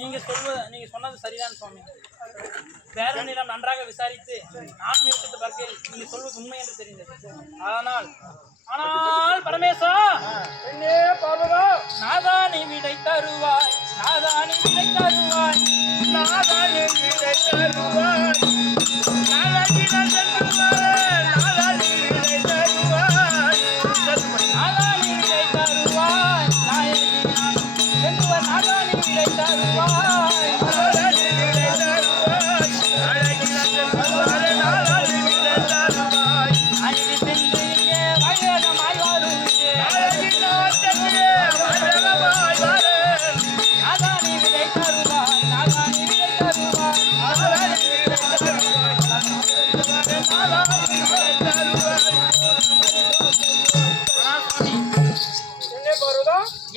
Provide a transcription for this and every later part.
நீங்க சொன்னது சரிதான் சுவாமி. பேரனிடம் நன்றாக விசாரித்து நான் இருக்கிறது பார்க்கையில் நீங்க சொல்வது உண்மை என்று தெரிந்தது. ஆனால் பரமேசா, நாதானி விடை தருவாய், நாதானி விடை தருவாய், நாதானி விடை தருவாய், நாதானி விடை தருவாய், நாதானி விடை தருவாய், நாதானி விடை தருவாய், நாதானி விடை தருவாய், நாதானி விடை தருவாய், நாதானி விடை தருவாய், அடி சென்று இங்கே வயதமாய் வருவே, வயதமாய் வரு, நாதானி விடை தருவாய், நாதானி விடை தருவாய், நாதானி விடை தருவாய், நாதானி விடை தருவாய்.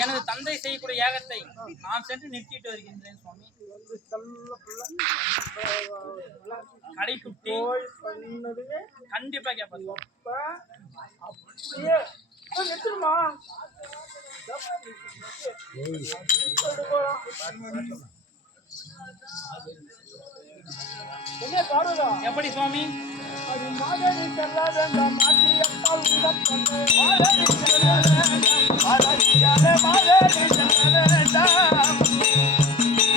எனது தந்தை செய்யக்கூடிய யாகத்தை நான் சென்று நிறுத்திட்டு வருகின்றேன் சுவாமி. கடைக்குட்டி கண்டிப்பா கேட்பாங்க. எப்படி சுவாமி? மாதிரி செல்ல வேண்டாம், மாட்டியத்தால் உண்டப்பட்டு மாதிரி செல்ல வேண்டாம், மாதிரி செல்ல வேண்டாம்,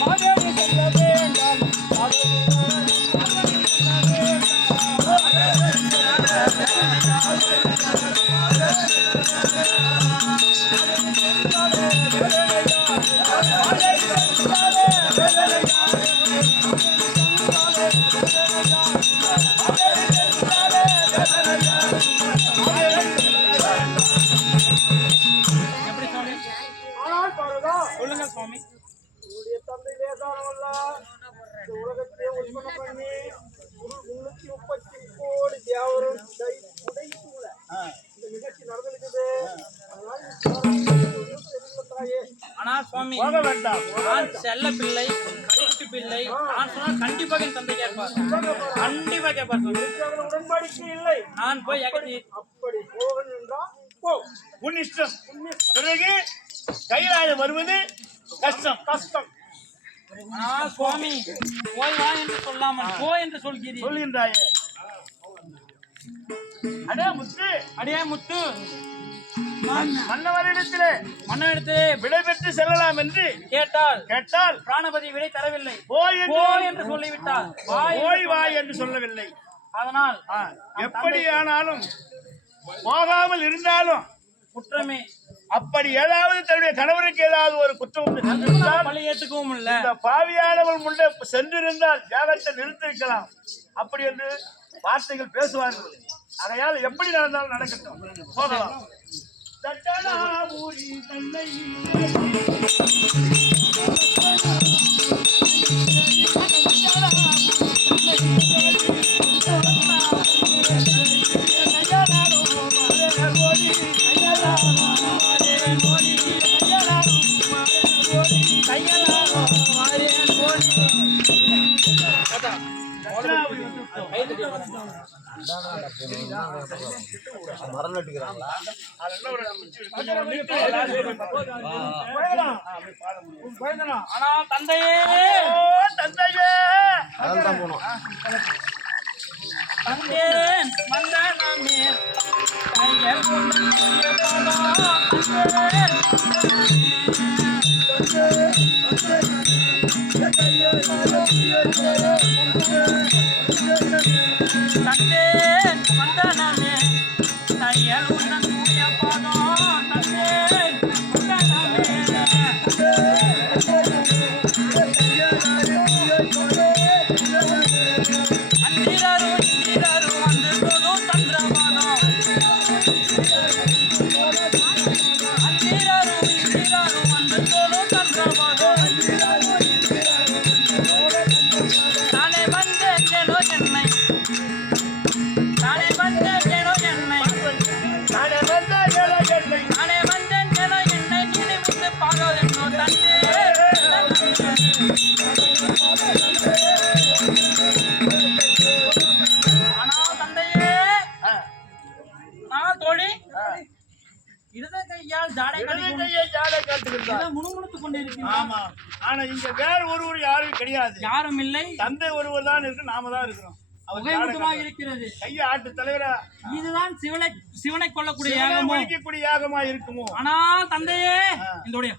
மாதிரி செல்ல வேண்டாம், சொல்லுங்க சுவாமி. உங்களுடைய தந்தை வேதாளமல்ல உலகத்திலே உற்பத்தி பண்ணி 330 கோடி தேவரும் உடைசூழ இந்த நிகழ்ச்சி நடந்திருக்குது. ஆனா சுவாமி நான் செல்ல பிள்ளை, கடைக்குட்டி பிள்ளை, நான் சொன்னால் கண்டிப்பாக என் தந்தை கேட்பார், கண்டிப்பா கேட்பார். உடன்படிக்கை இல்லை, நான் போய் அப்படி போகணும் என்றால் போ, உன் இஷ்டம். பிறகு கைலாயம் வருவது கஷ்டம் கஷ்டம். சுவாமி போய் வா என்று சொல்லாமல் போ என்று சொல்கின்றாயே. அடே முத்து, அடே முத்து, மன்னவரிடத்திலே விடை பெற்று செல்லலாம் என்று கேட்டால் பிராணபதி விடை தரவில்லை. போய் என்று சொல்லிவிட்டார், போய் வா என்று சொல்லவில்லை. அதனால் எப்படியானாலும் போகாமல் இருந்தாலும் குற்றமே. அப்படி ஏதாவது தன்னுடைய கணவருக்கு ஏதாவது ஒரு குற்றம் பழி ஏற்றுக்கவும் இல்லை. இந்த பாவியானவள் முன்னே சென்றிருந்தால் யாகத்தை நிறுத்திருக்கலாம், அப்படி என்று வார்த்தைகள் பேசுவார்கள். அதையால் எப்படி நடந்தாலும் நடக்கட்டும், போகலாம். ஆனா தந்தையே, தந்தையே, தந்தேன் மந்தனமே கையல் தந்தேன் மந்தனமே கையல் உடன் கூடிய பாதம், தந்தேன் மந்தனமே ஆனா இங்க வேற ஒருவர் யாரும் கிடையாது. யாரும் இல்லை. தந்தை ஒருவர் தான் இருக்கு, நாம தான் இருக்கிறோம். புகைமூட்டமாக இருக்கிறது. கைய ஆட்டு தலைவரா, இதுதான் சிவனை கொல்லக்கூடிய யாகமோ, ஒழிக்கக்கூடிய யாகமா இருக்குமோ? ஆனால் தந்தையே இந்த உடைய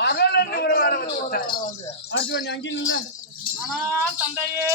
மகள் என்று ஒரு வர ஆனால் தந்தையே